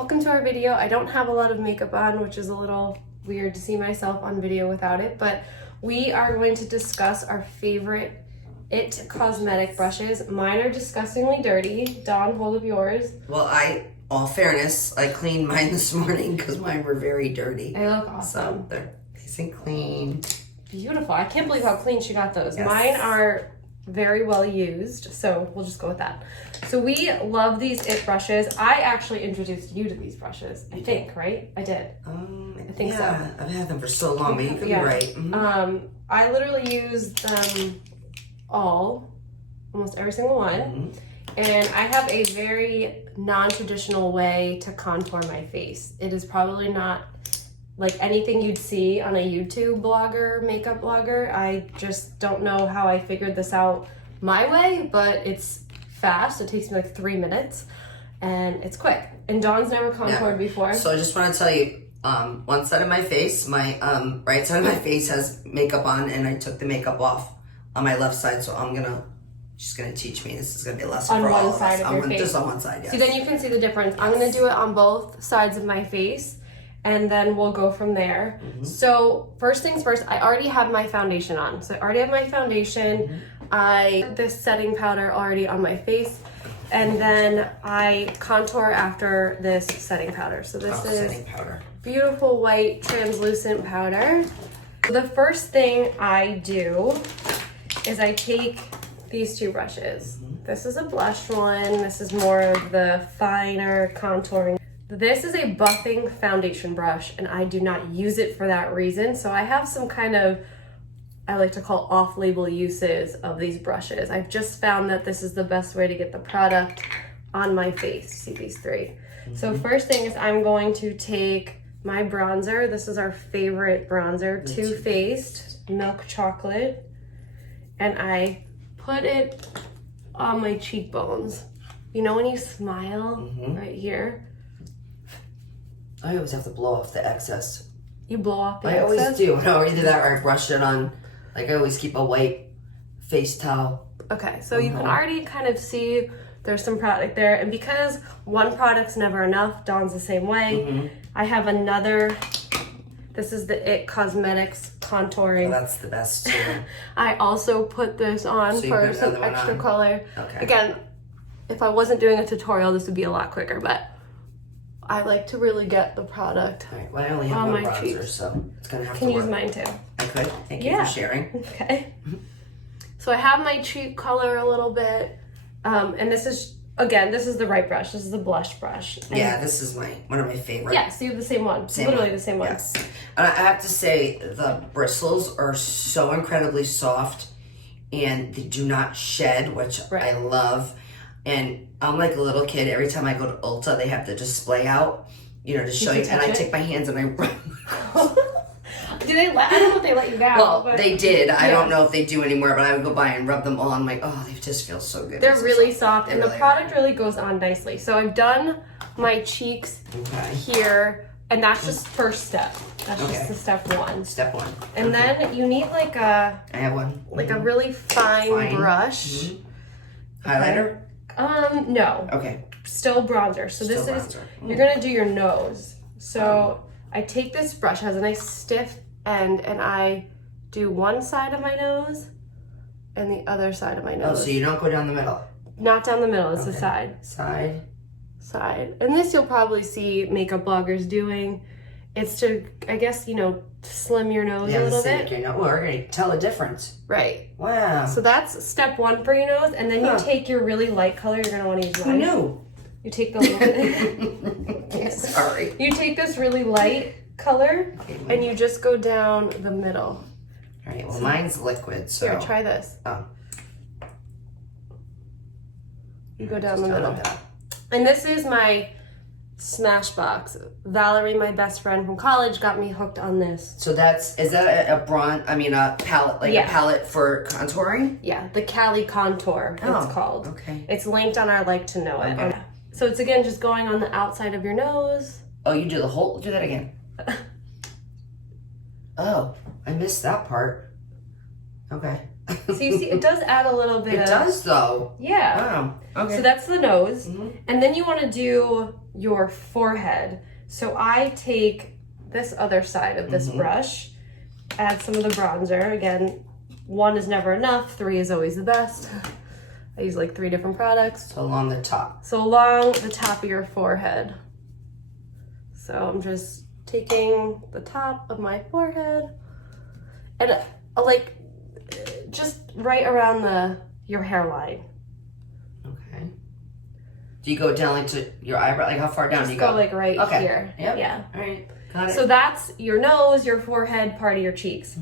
Welcome to our video. I don't have a lot of makeup on, which is a little weird to see myself on video without it, but we are going to discuss our favorite IT Cosmetic brushes. Mine are disgustingly dirty. Dawn, hold up yours. Well, all fairness, I cleaned mine this morning because mine were very dirty. They look awesome. So they're nice and clean. Beautiful. I can't believe how clean she got those. Yes. Mine are very well used, so we'll just go with that. So we love these IT brushes. I actually introduced you to these brushes, I think, right? I did. I think so. I've had them for so long, but you could be right. Mm-hmm. I literally use them almost every single one. Mm-hmm. And I have a very non-traditional way to contour my face. It is probably not like anything you'd see on a YouTube blogger, makeup blogger. I just don't know how I figured this out my way, but it's fast. It takes me like 3 minutes and it's quick. And Dawn's never contoured before. So I just want to tell you, one side of my face, my right side of my face has makeup on, and I took the makeup off on my left side, so she's gonna teach me. This is gonna be a lesson on for all one of side us. of your face. Just on one side, yes. So then you can see the difference. Yes. I'm gonna do it on both sides of my face, and then we'll go from there. Mm-hmm. So first things first, I already have my foundation on. So I already have my foundation. Mm-hmm. This setting powder already on my face, and then I contour after this setting powder. So this is setting powder. Beautiful white translucent powder. So the first thing I do is I take these two brushes. Mm-hmm. This is a blush one. This is more of the finer contouring. This is a buffing foundation brush, and I do not use it for that reason. So I have some kind of, I like to call off-label uses of these brushes. I've just found that this is the best way to get the product on my face. See these three. Mm-hmm. So first thing is I'm going to take my bronzer. This is our favorite bronzer, Too Faced Milk Chocolate. And I put it on my cheekbones. You know when you smile right here? I always have to blow off the excess. You blow off the excess? I always do. I already do that, or I brush it on. Like I always keep a white face towel. Okay, so you can already kind of see there's some product there. And because one product's never enough, Dawn's the same way. I have another, this is the IT Cosmetics Contouring. Oh, that's the best too. I also put this on for some extra color. Okay. Again, if I wasn't doing a tutorial, this would be a lot quicker, but I like to really get the product. All right, well, I only have one bronzer, so it's gonna have to work. Can use mine too. I could. Thank you for sharing. Okay. So I have my cheek color a little bit, and this is, again, this is the right brush. This is the blush brush. And this is one of my favorites. Yeah, so you have the same one. Literally the same one. Yes. And I have to say, the bristles are so incredibly soft, and they do not shed, which I love. And I'm like a little kid. Every time I go to Ulta, they have the display out, to show you. And I take my hands and I rub. Do they let? I don't know if they let you down. Well, they did. Yeah. I don't know if they do anymore, but I would go by and rub them all. I'm like, oh, they just feel so good. They're really soft, and the product really goes on nicely. So I've done my cheeks here, and that's just first step. That's just the step one. Step one. And then you need like a. I have one. Like a really fine brush. Highlighter. No. Okay. Still bronzer. So this is, you're gonna do your nose. So I take this brush, it has a nice stiff end, and I do one side of my nose and the other side of my nose. Oh, so you don't go down the middle? Not down the middle, it's the side. Side. And this you'll probably see makeup bloggers doing. It's to, I guess, slim your nose a little bit. We're gonna tell a difference. Right. Wow. So that's step one for your nose, and then you take your really light color. You're gonna want to use mine. Who knew? You take the. Sorry. You take this really light color, and you just go down the middle. All right. Well, mine's liquid, so. Here, try this. Oh. You go down the middle. And this is my Smashbox. Valerie, my best friend from college, got me hooked on this. So is that a palette, a palette for contouring? Yeah, the Cali Contour, it's called. Okay. It's linked on our LIKEtoKNOW.it. Okay. So it's, again, just going on the outside of your nose. Oh, you do do that again. Oh, I missed that part. Okay. So you see, it does add a little bit It does though. Yeah. Wow. Okay. So that's the nose. And then you want to do your forehead. So I take this other side of this brush, add some of the bronzer. Again, 1 is never enough, 3 is always the best. I use like 3 different products. So along the top. So along the top of your forehead. So I'm just taking the top of my forehead and like just right around your hairline. Okay. Do you go down like to your eyebrow? Like how far down do you Go like right okay. here. Yep. Yeah. All right. Got it. So that's your nose, your forehead, part of your cheeks.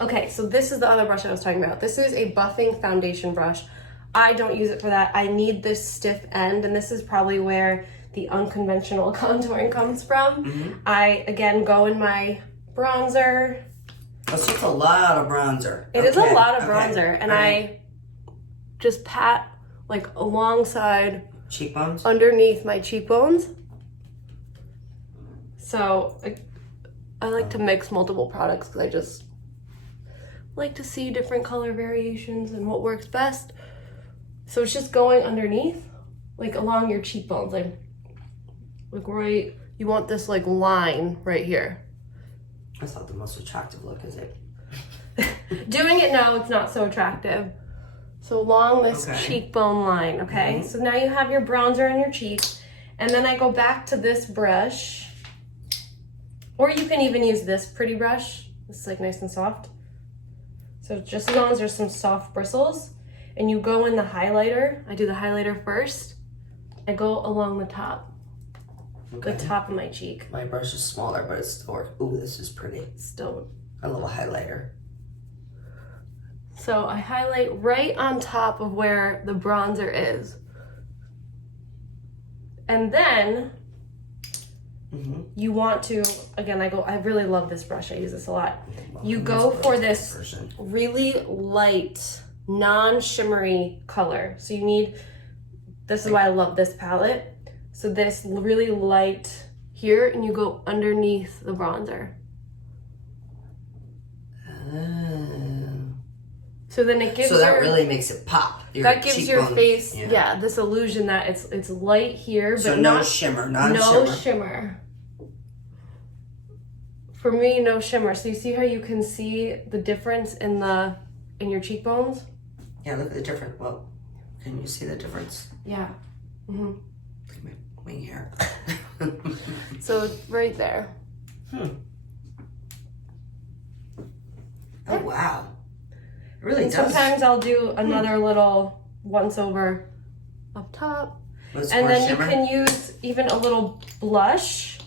Okay, so this is the other brush I was talking about. This is a buffing foundation brush. I don't use it for that. I need this stiff end, and this is probably where the unconventional contouring comes from. I, again, go in my bronzer. That's just a lot of bronzer. It is a lot of bronzer, and I just pat like alongside cheekbones, underneath my cheekbones. So I like to mix multiple products because I just like to see different color variations and what works best. So it's just going underneath, like along your cheekbones, like right, you want this like line right here. That's not the most attractive look, is it? Doing it now, it's not so attractive. So along this cheekbone line, okay? So now you have your bronzer on your cheek, and then I go back to this brush, or you can even use this pretty brush. This is like nice and soft. So just as long as there's some soft bristles, and you go in the highlighter. I do the highlighter first. I go along the top, the top of my cheek. My brush is smaller, but it's still, ooh, this is pretty. Still. A little highlighter. So I highlight right on top of where the bronzer is. And then you want to, again, I really love this brush. I use this a lot. You go for this really light, non-shimmery color. So you need, this is why I love this palette. So this really light here, and you go underneath the bronzer. So then it gives that really makes it pop. That gives your face, this illusion that it's light here, but no not shimmer, no shimmer. For me, no shimmer. So you see how you can see the difference in your cheekbones? Yeah, look at the difference. Well, can you see the difference? Yeah. Look at my wing hair. So right there. Oh wow. It really does. Sometimes I'll do another little once over up top. And then you can use even a little blush.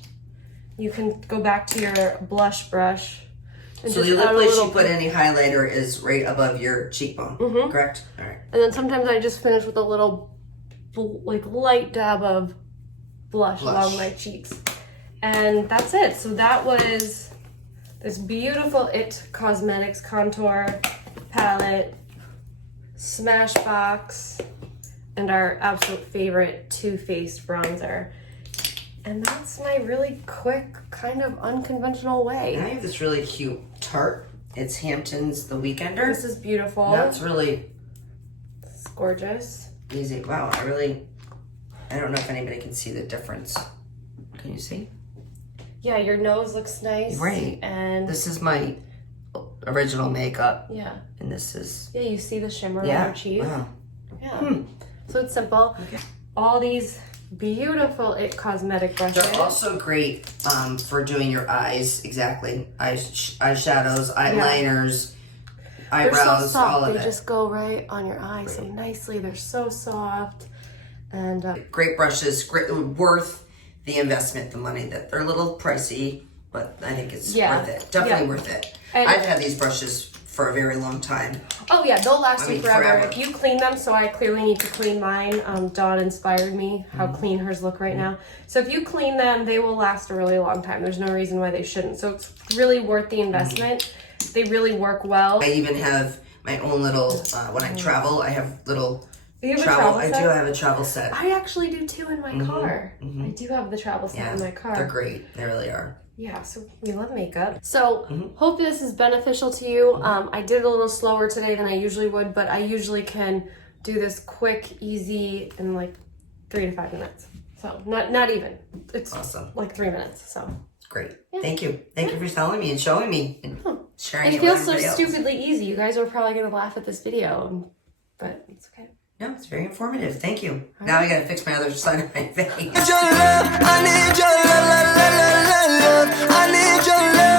You can go back to your blush brush. And so the only place you put any highlighter is right above your cheekbone, correct? All right. And then sometimes I just finish with a little like light dab of blush along my cheeks. And that's it. So that was this beautiful IT Cosmetics contour palette, Smashbox, and our absolute favorite Too Faced bronzer. And that's my really quick, kind of unconventional way. And I have this really cute Tarte. It's Hampton's The Weekender. This is beautiful. That's really it's gorgeous. Easy. Wow, I don't know if anybody can see the difference. Can you see? Yeah, your nose looks nice. Right. And this is my original makeup. Yeah. And this is... Yeah, you see the shimmer on your cheek. Wow. Yeah. So it's simple. Okay. All these beautiful IT Cosmetic brushes. They're also great for doing your eyes. Exactly. Eyeshadows, eyeliners, eyebrows, they're so soft. all of it. They just go right on your eyes so nicely. They're so soft. And great brushes, great, worth the investment, the money. That they're a little pricey, but I think it's worth it. Definitely worth it. And I've had these brushes for a very long time. Oh yeah, they'll last you forever. If you clean them, so I clearly need to clean mine. Dawn inspired me how clean hers look right now. So if you clean them, they will last a really long time. There's no reason why they shouldn't. So it's really worth the investment. They really work well. I even have my own little, when I travel, I have little you have travel set? I do have a travel set. I actually do too in my car. I do have the travel set in my car. They're great. They really are. yeah, so we love makeup. So hope this is beneficial to you. I did it a little slower today than I usually would, but I usually can do this quick, easy, in like 3 to 5 minutes. So not even. It's awesome. Like 3 minutes. So great. Yeah. Thank you. Thank you for telling me and showing me and sharing it feels so stupidly easy. You guys are probably gonna laugh at this video, but it's okay. No, it's very informative. Thank you. Now I gotta fix my other side of my face. I need your love, I need your love.